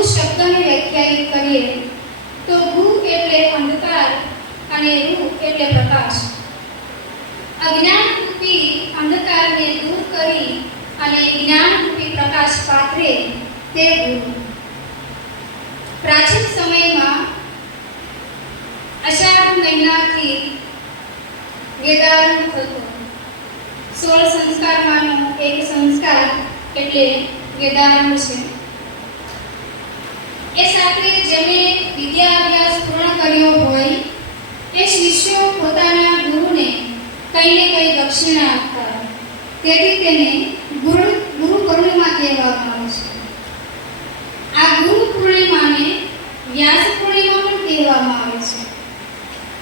ગુરુ શબ્દને વ્યાખ્યાયિત કરીએ તો ગુ એટલે અંધકાર અને રુ એટલે પ્રકાશ. અજ્ઞાનરૂપી અંધકારને દૂર કરી અને જ્ઞાનરૂપી પ્રકાશ પાથરે તે ગુરુ. પ્રાચીન સમયમાં અષાઢ મહિનાથી વેદારંભ થતો. 16 સંસ્કારમાંનો એક સંસ્કાર એટલે વેદારંભ છે. એ સાથે જેણે વિદ્યાભ્યાસ પૂર્ણ કર્યો હોય એ શિષ્યો પોતાના ગુરુને કંઈ ને કંઈ દક્ષિણા આપતા. તેથી તેને ગુરુ પૂર્ણિમા કહેવામાં આવે છે. આ ગુરુ પૂર્ણિમાને વ્યાસ પૂર્ણિમા પણ કહેવામાં આવે છે.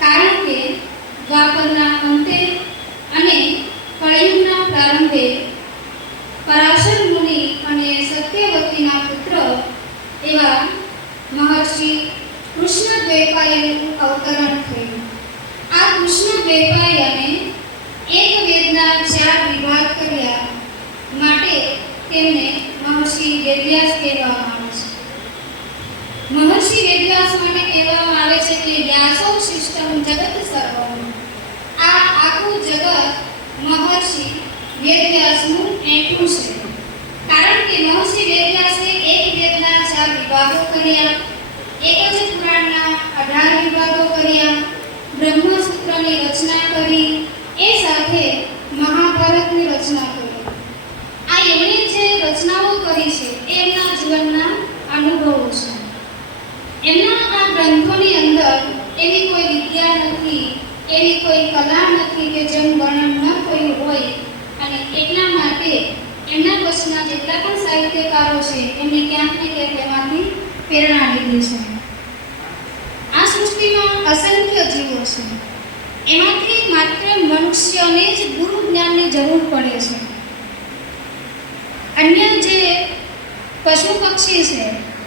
કારણ કે દ્વાપરના અંતે અને કળિયુગના પ્રારંભે પરાશર મુનિ અને સત્યવતીના પુત્ર એવા મહર્ષિ કૃષ્ણદ્વૈપાયનનું અવતરણ થયું. આ કૃષ્ણદ્વૈપાયને એક વેદના 4 વિભાગ કર્યા માટે તેમને મહર્ષિ વેદવ્યાસ કહેવામાં આવે છે. મહર્ષિ વેદવ્યાસ માટે કહેવામાં આવે છે કે વ્યાસો શિષ્ટમ જગત સર્વમ. આ આખું જગત મહર્ષિ વેદવ્યાસનું એટલું છે. કારણ કે મહર્ષિ વેદવ્યાસે એક વેદના 4 વિભાગો કર્યા, એક જ પુરાણના 18 વિભાગો કર્યા, બ્રહ્મસૂત્રની રચના કરી, એ સાથે મહાભારતની રચના કરી. આ એમણે જે રચનાઓ કરી છે એ એમના જીવનના અનુભવો છે. એમના આ ગ્રંથોની અંદર એવી કોઈ વિદ્યા નથી, એવી કોઈ કલા નથી કે જેનું વર્ણન ન થયું હોય. અને એટલા માટે એમના પછીના જેટલા પણ સાહિત્યકારો છે એમને ક્યાંક ને ક્યાંક એમાંથી પ્રેરણા લીધી છે. આ સૃષ્ટિમાં અસંખ્ય જીવો છે. એમાંથી માત્ર મનુષ્યને જ ગુરુ જ્ઞાનની જરૂર પડે છે. અન્ય જે પશુ પક્ષી છે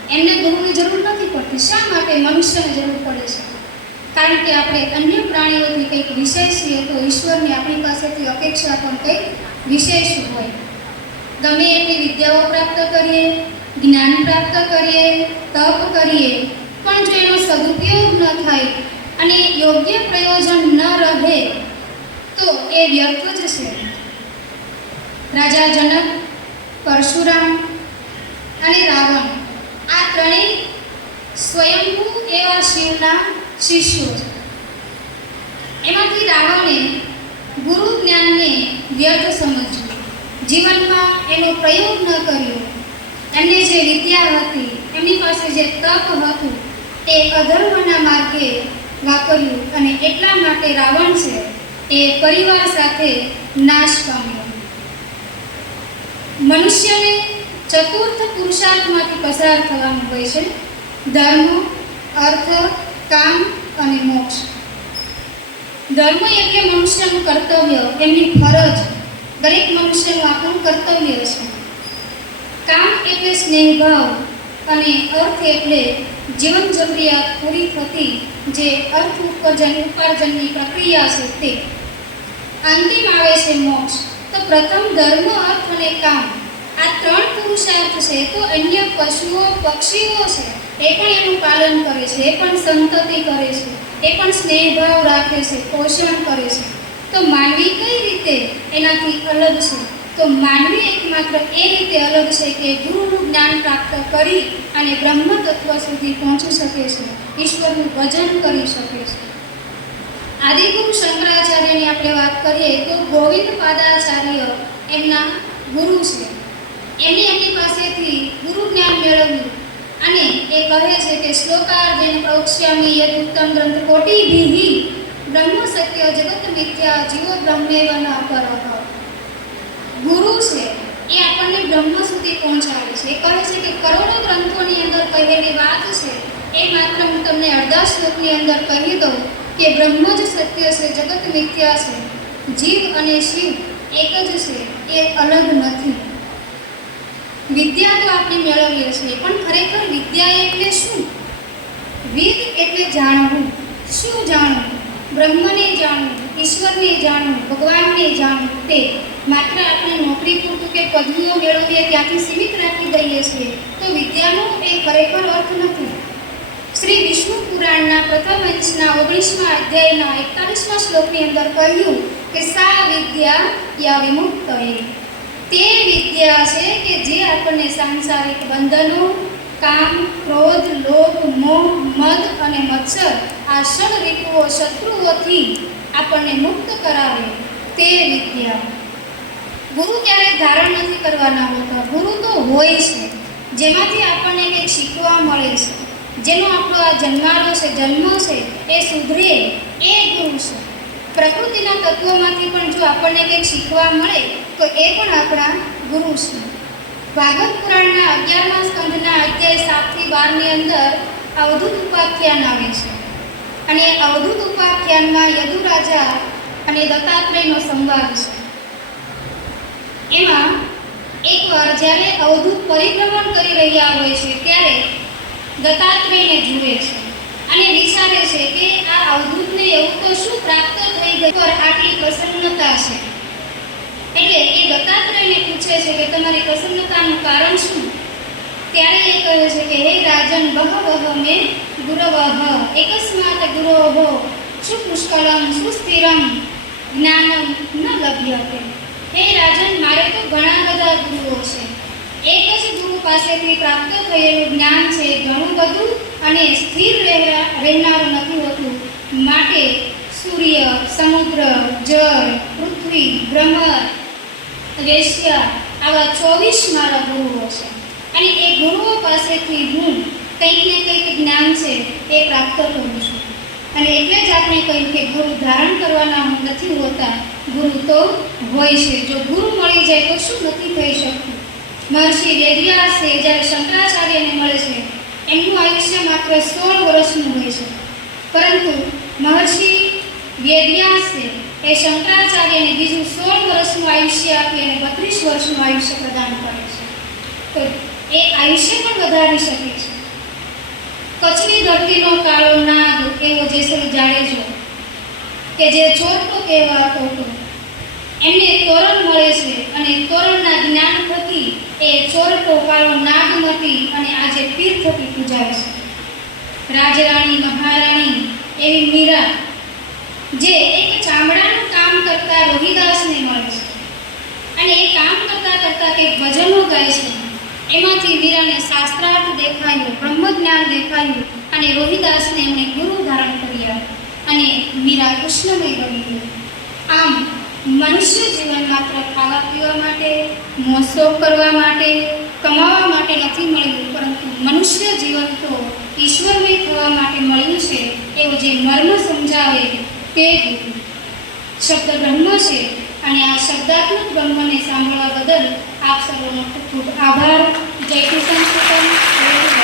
એમને ગુરુની જરૂર નથી પડતી. શા માટે મનુષ્યને જરૂર પડે છે? કારણ કે આપણે અન્ય પ્રાણીઓથી કંઈક વિશેષ છીએ તો ઈશ્વરની આપણી પાસેથી અપેક્ષા પણ કંઈક વિશેષ હોય. ગમે એટલી વિદ્યાઓ પ્રાપ્ત કરીએ, જ્ઞાન પ્રાપ્ત કરીએ, તપ કરીએ, પણ જો એનો સદુપયોગ ન થાય અને યોગ્ય પ્રયોજન ન રહે તો એ વ્યર્થ જ છે. રાજા જનક, પરશુરામ અને રાવણ આ ત્રણેય સ્વયંભૂ એવા શિવના શિષ્યો છે. એમાંથી રાવણે ગુરુ જ્ઞાનને વ્યર્થ સમજ્યું, જીવનમાં એનો પ્રયોગ ન કર્યો. એમને જે વિદ્યા હતી, એમની પાસે જે તપ હતું તે અધર્મના માર્ગે વાપર્યું અને એટલા માટે રાવણ છે એ પરિવાર સાથે નાશ પામ્યો. મનુષ્યને ચતુર્થ પુરુષાર્થમાંથી પસાર થવાનું હોય છે: ધર્મ, અર્થ, કામ અને મોક્ષ. ધર્મ એટલે મનુષ્યનું કર્તવ્ય, એમની ફરજ. દરેક મનુષ્યનું આપણું કર્તવ્ય છે. કામ એટલે સ્નેહભાવ અને અર્થ એટલે જીવન જરૂરિયાત પૂરી થતી જે અર્થ ઉપાર્જનની પ્રક્રિયા છે તે. અંતિમ આવે છે મોક્ષ. તો પ્રથમ ધર્મ, અર્થ અને કામ આ 3 પુરુષાર્થ છે. તો અન્ય પશુઓ, પક્ષીઓ છે એ પણ એનું પાલન કરે છે, એ પણ સંતતિ કરે છે, એ પણ સ્નેહભાવ રાખે છે, પોષણ કરે છે. તો માનવી કઈ રીતે એનાથી અલગ છે? તો માનવી એકમાત્ર એ રીતે અલગ છે કે ગુરુનું જ્ઞાન પ્રાપ્ત કરી અને બ્રહ્મ તત્વ સુધી પહોંચી શકે છે, ઈશ્વરનું ભજન કરી શકે છે. આદિગુરુ શંકરાચાર્યની આપણે વાત કરીએ તો ગોવિંદ પાદાચાર્ય એમના ગુરુ છે. એમની પાસેથી ગુરુ જ્ઞાન મેળવ્યું અને એ કહે છે કે શ્લોકાર્જેન પ્રવક્ષ્યામિ યદ ઉત્તમ ગ્રંથ કોટિભિઃ બ્રહ્મ સત્ય જગત મિથ્યા જીવો બ્રહ્મેવ ન પરઃ. ગુરુ છે એ આપણને બ્રહ્મ સુધી પહોંચાડે છે. એ કહે છે કે કરોડો ગ્રંથોની અંદર કહેલી વાત છે એ માત્ર હું તમને અડધા શ્લોકની અંદર કહી દઉં કે બ્રહ્મ જ સત્ય છે, જગત મિથ્યા છે, જીવ અને શિવ એક જ છે, એ અલગ નથી. વિદ્યા તો આપણે મેળવીએ છીએ, પણ ખરેખર વિદ્યા એટલે શું? વિદ એટલે જાણવું. શું જાણવું? બ્રહ્મને જાણવું, ઈશ્વરને જાણવું, ભગવાનને જાણવું. તે માત્ર આપણે નોકરી પૂરતું કે પદવીઓ મેળવીએ ત્યાંથી સીમિત રાખી દઈએ છીએ તો વિદ્યાનો એક ખરેખર અર્થ નથી. શ્રી વિષ્ણુ પુરાણના પ્રથમ અંશના 19મા અધ્યાયના 41મા શ્લોકની અંદર કહ્યું કે સા વિદ્યા યા વિમુક્તએ, તે વિદ્યા છે કે જે આપણને સાંસારિક બંધનો, કામ, ક્રોધ, લોભ, મોહ, મદ અને મત્સર આ ષડ રિપુઓ શત્રુઓથી આપણને મુક્ત કરાવે તે વિદ્યા. ગુરુ ક્યારેય ધારણ નથી કરવાના હોતા. ગુરુ તો હોય છે, જેમાંથી આપણને કંઈક શીખવા મળે છે, જેનો આપણો આ જન્મારો છે, જન્મ છે એ સુધરે એ ગુરુ છે. પ્રકૃતિના તત્વોમાંથી પણ જો આપણને કંઈક શીખવા મળે તો એ પણ આપણા ગુરુ છે. ભાગવત પુરાણના 11મા સ્કંધના અધ્યાય 7 થી 12 ની અંદર અવધૂત ઉપાખ્યાન આવે છે. અને અવધૂત ઉપાખ્યાનમાં યદુ રાજા અને દત્તાત્રેયનો સંવાદ છે. એમાં એકવાર જ્યારે અવધૂત પરિભ્રમણ કરી રહ્યા હોય છે ત્યારે દત્તાત્રેયને જુએ છે અને વિચારે છે કે આ અવધૂતને એવું તો શું પ્રાપ્ત થઈ ગયું પર આટલી પ્રસન્નતા છે. એટલે એ દત્તાત્રેયને પૂછે છે કે તમારી પ્રસન્નતાનું કારણ શું? ત્યારે એ કહે છે કે હે રાજન બહવહ મે ગુરવઃ એકસ્માત ગુરોઃ સુપુષ્કલમ સુસ્થિરમ જ્ઞાનમ ન લભ્યતે. હે રાજન, મારે તો ઘણા બધા ગુરુઓ છે. એક જ ગુરુ પાસેથી પ્રાપ્ત થયેલું જ્ઞાન છે ઘણું બધું અને સ્થિર રહેનારું નથી હોતું. માટે સૂર્ય, સમુદ્ર, જળ, પૃથ્વી, બ્રહ્મ, વેશ્યા આવા 24 મારા ગુરુઓ છે. અને એ ગુરુઓ પાસેથી હું કંઈક ને કંઈક જ્ઞાન છે એ પ્રાપ્ત કરું છું. અને એટલે જ આપણે કહ્યું કે ગુરુ ધારણ કરવાના નથી હોતા, ગુરુ તો હોય છે. જો ગુરુ મળી જાય તો શું નથી થઈ શકતું. મહર્ષિ વેદવ્યાસે જ્યારે શંકરાચાર્યને મળે છે એમનું આયુષ્ય માત્ર 16 વર્ષનું હોય છે, પરંતુ મહર્ષિ વેદવ્યાસે એ શંકરાચાર્યને બીજું 16 વર્ષનું આયુષ્ય આપી અને 32 વર્ષનું આયુષ્ય પ્રદાન કરે છે. તો એ આયુષ્ય પણ વધારી શકે છે. કચ્છની ધરતીનો કાળો નાગ એવો જેસલ જાડેજો કે જે ચોરટો કહેવાતો હતો, એમને તોરણ મળે છે અને તોરણના જ્ઞાન થકી એ ચોરટો કાળો નાગ મટી અને આજે પીર થકી પૂજાય છે. રાજરાણી મહારાણી એવી મીરા જે એક ચામડાનું કામ કરતા રોહિદાસને મળે છે અને એ કામ કરતા કરતા કે ભજનો ગાય છે. એમાંથી મીરાને શાસ્ત્રાર્થ દેખાયું, બ્રહ્મ જ્ઞાન દેખાયું અને રોહિદાસને એમણે ગુરુ ધારણ કર્યા અને મીરા કૃષ્ણમય બની ગઈ. આમ મનુષ્ય જીવન માત્ર ખાવા પીવા માટે, મોજ-શોખ કરવા માટે, કમાવા માટે નથી મળ્યું, પરંતુ મનુષ્ય જીવન તો ઈશ્વરમય થવા માટે મળ્યું છે. એવું જે મર્મ સમજાવે તે ગુરુ. શબ્દ બ્રહ્મ છે અને આ શબ્દાત્મક બ્રહ્મને સાંભળવા બદલ આપ સર્વનો ખૂબ ખૂબ આભાર. જય કૃષ્ણ.